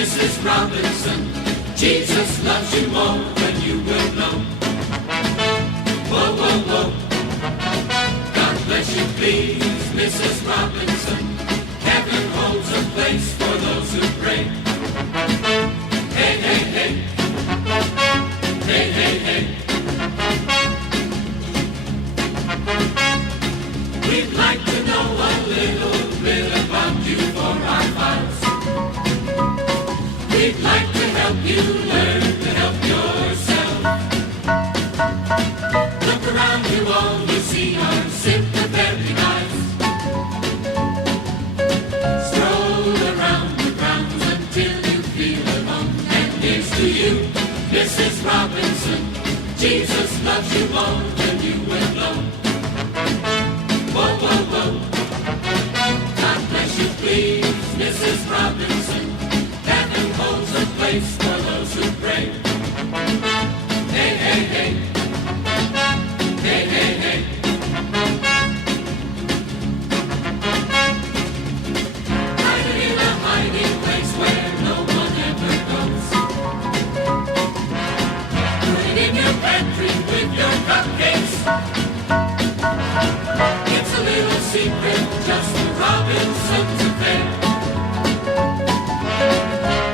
Mrs. Robinson. Jesus loves you more than you will know. Whoa, whoa, whoa. God bless you, please, Mrs. Robinson. Heaven holds a place for those who pray. Hey, hey, hey. Hey, hey, hey. We'd like to know a little bit about you for our files. We'd like to help you learn to help yourself. Look around you, all you see are sympathetic eyes. Stroll around the grounds until you feel at home. And here's to you, Mrs. Robinson. Jesus loves you more than you will know. Whoa, whoa, whoa. God bless you, please, Mrs. Robinson. Heaven holds a place for those who pray. Hey, hey, hey. Hey, hey, hey. Hiding in a hiding place where no one ever goes. Put it in your pantry with your cupcakes. It's a little secret, just the Robinsons affair.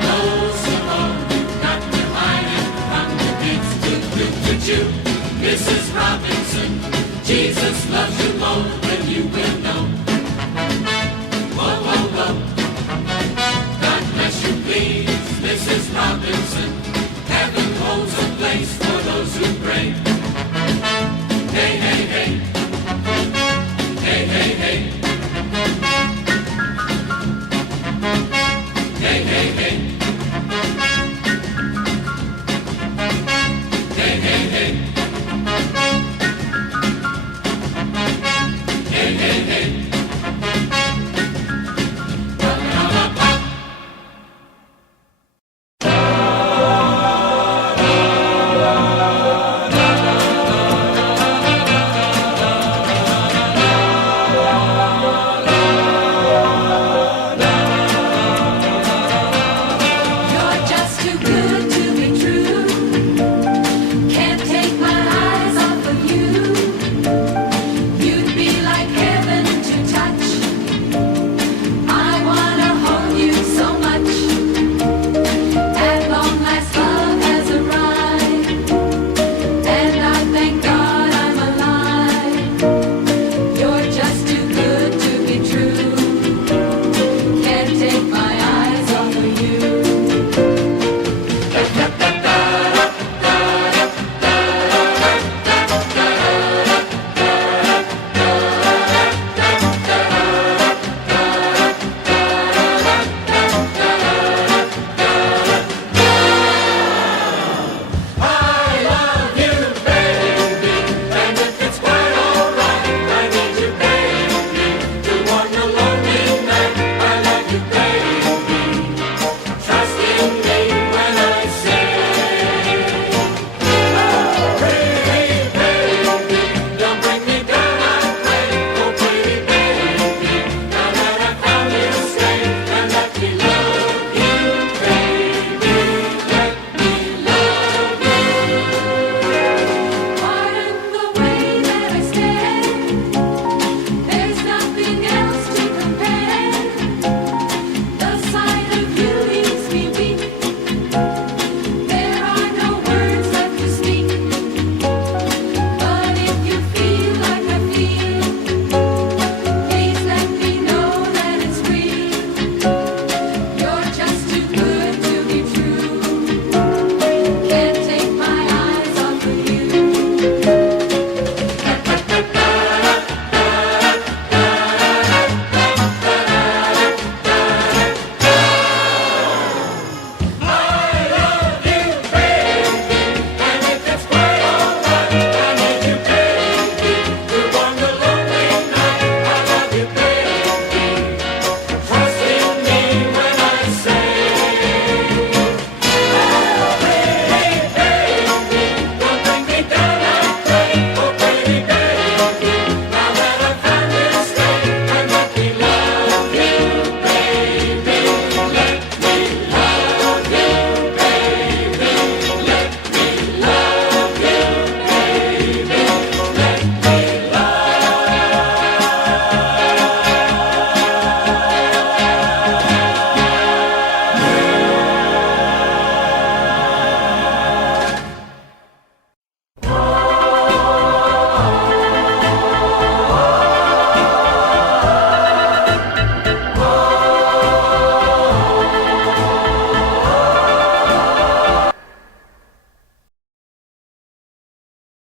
Those alone, you've got to hide it from the kids. Do, Mrs. Robinson, Jesus loves you more than you will know. Whoa, whoa, whoa. God bless you, please, Mrs. Robinson.